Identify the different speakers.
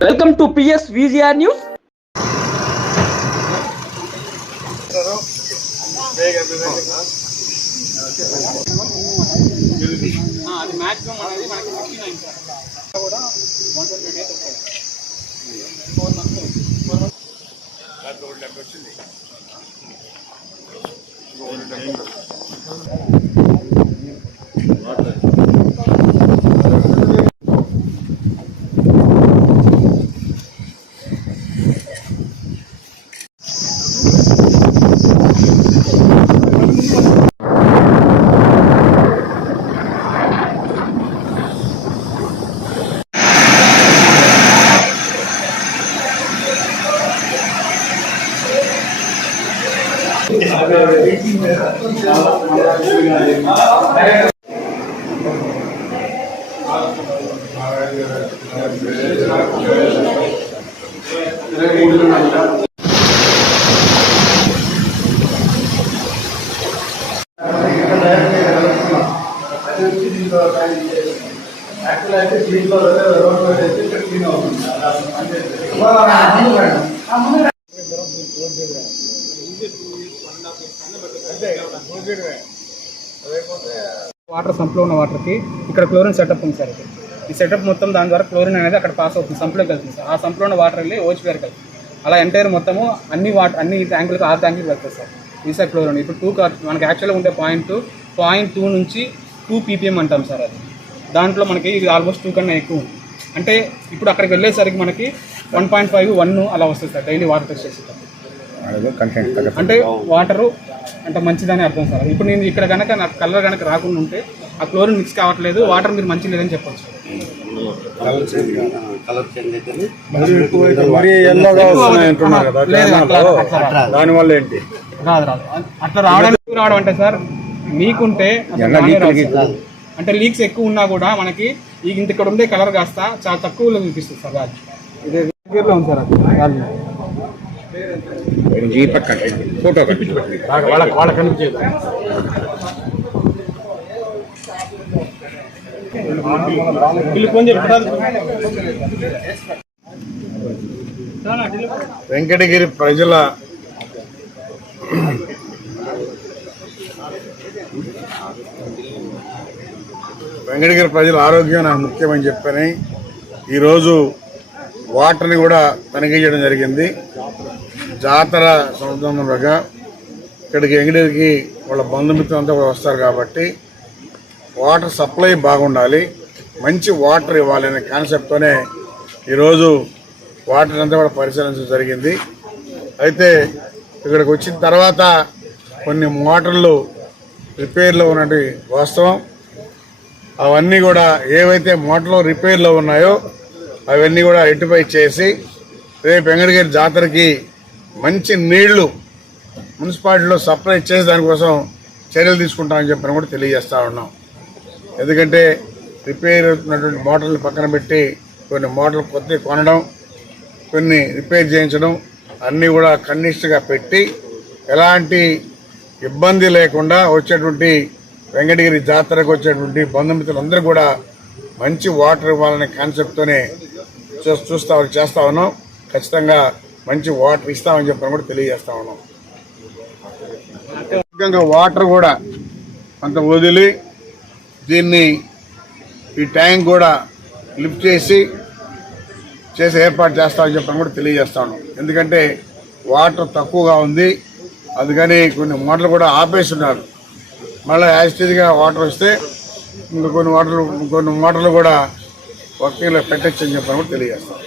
Speaker 1: Welcome to P S V G R news అది maximum అనేది మనకి సిక్స్టీ నైన్ సార్ కూడా వన్ ట్వంటీ డేస్ వస్తుంది ఫోర్ మంత్స్ యాక్చువల్ అయితే క్లీన్ లో క్లీన్ అవుతుంది వాటర్ సంప్లో ఉన్న వాటర్కి ఇక్కడ క్లోరిన్ సెటప్ ఉంది సార్ ఇది. ఈ సెటప్ మొత్తం దాని ద్వారా క్లోరిన్ అనేది అక్కడ పాస్ అవుతుంది సంప్లోకి వెళ్తుంది సార్. ఆ సంప్లో ఉన్న వాటర్ వెళ్ళి ఓచిపేరుకి వెళ్తుంది. అలా ఎంటైర్ మొత్తము అన్ని వాటర్ అన్ని ట్యాంకులకు ఆ ట్యాంకులకు వెళ్తుంది సార్. ఈసా క్లోరిన్. ఇప్పుడు టూ మనకి యాక్చువల్గా ఉండే పాయింట్ పాయింట్ టూ నుంచి టూ పీపీఎం అంటాం సార్ అది. దాంట్లో మనకి ఇది ఆల్మోస్ట్ టూ కన్నా ఎక్కువ ఉంది. అంటే ఇప్పుడు అక్కడికి వెళ్ళేసరికి మనకి వన్ పాయింట్ ఫైవ్ వన్ అలా వస్తుంది సార్. డైలీ వాటర్ టెస్ట్ చేసేటప్పుడు. అంటే వాటరు అంటే మంచిదని అర్థం సార్. ఇప్పుడు నేను ఇక్కడ కనుక నాకు కలర్ కనుక రాకుండా ఉంటే ఆ క్లోరిన్ మిక్స్ కావట్లేదు వాటర్ మీరు మంచి లేదని చెప్పొచ్చు.
Speaker 2: దానివల్ల ఏంటి?
Speaker 1: రాదు రాదు. అట్లా రావడానికి రావడం అంటే సార్ మీకుంటే. అంటే లీక్స్ ఎక్కువ ఉన్నా కూడా మనకి ఈ ఇంత ఇక్కడ ఉండే కలర్ కాస్త చాలా తక్కువలో చూపిస్తుంది సార్. రాజు ఇది దగ్గరలో ఉంది సార్ రాజు
Speaker 2: ఈ పక్కన ఫోటో వాళ్ళకి కనిపించేది వెంకటగిరి ప్రజల వెంకటగిరి ప్రజల ఆరోగ్యం నాకు ముఖ్యమని చెప్పని ఈరోజు వాటర్ని కూడా తనిఖీ చేయడం జరిగింది. జాతర సందర్భంగా ఇక్కడికి వెంకటగిరికి వాళ్ళ బంధుమిత్రులు అంతా కూడా వస్తారు కాబట్టి వాటర్ సప్లై బాగుండాలి. మంచి వాటర్ ఇవ్వాలనే కాన్సెప్ట్తోనే ఈరోజు వాటర్ అంతా కూడా పరిశీలించడం జరిగింది. అయితే ఇక్కడికి వచ్చిన తర్వాత కొన్ని మోటార్లు రిపేర్లో ఉన్నటువంటి వాస్తవం. అవన్నీ కూడా ఏవైతే మోటార్లు రిపేర్లో ఉన్నాయో అవన్నీ కూడా ఐడెంటిఫై చేసి రేపు వెంకటగిరి జాతరకి మంచి నీళ్ళు మున్సిపాలిటీలో సప్లై చేసి దానికోసం చర్యలు తీసుకుంటామని చెప్పని కూడా తెలియజేస్తూ ఉన్నాం. ఎందుకంటే రిపేర్ అవుతున్నటువంటి మోటార్లు పక్కన పెట్టి కొన్ని మోటార్లు కొత్త కొనడం కొన్ని రిపేర్ చేయించడం అన్నీ కూడా కన్నిష్గా పెట్టి ఎలాంటి ఇబ్బంది లేకుండా వచ్చేటువంటి వెంకటగిరి జాతరకు వచ్చేటువంటి బంధుమిత్రులందరూ కూడా మంచి వాటర్ ఇవ్వాలనే కాన్సెప్ట్తోనే చూ- చూస్తా చేస్తా ఉన్నాం. ఖచ్చితంగా మంచి వాటర్ ఇస్తామని చెప్పని కూడా తెలియజేస్తా ఉన్నాం. ముఖ్యంగా వాటర్ కూడా అంత వదిలి దీన్ని ఈ ట్యాంక్ కూడా లిఫ్ట్ చేసి చేసి ఏర్పాటు చేస్తామని చెప్పని కూడా తెలియజేస్తాను ఎందుకంటే వాటర్ తక్కువగా ఉంది. అందుకని కొన్ని మోటార్లు కూడా ఆపేస్తున్నారు. మళ్ళీ యాజిటీజ్గా వాటర్ వస్తే ఇంకా కొన్ని వాటర్ కొన్ని మోటార్లు కూడా వర్కింగ్లో పెట్టచ్చు అని చెప్పని కూడా తెలియజేస్తాను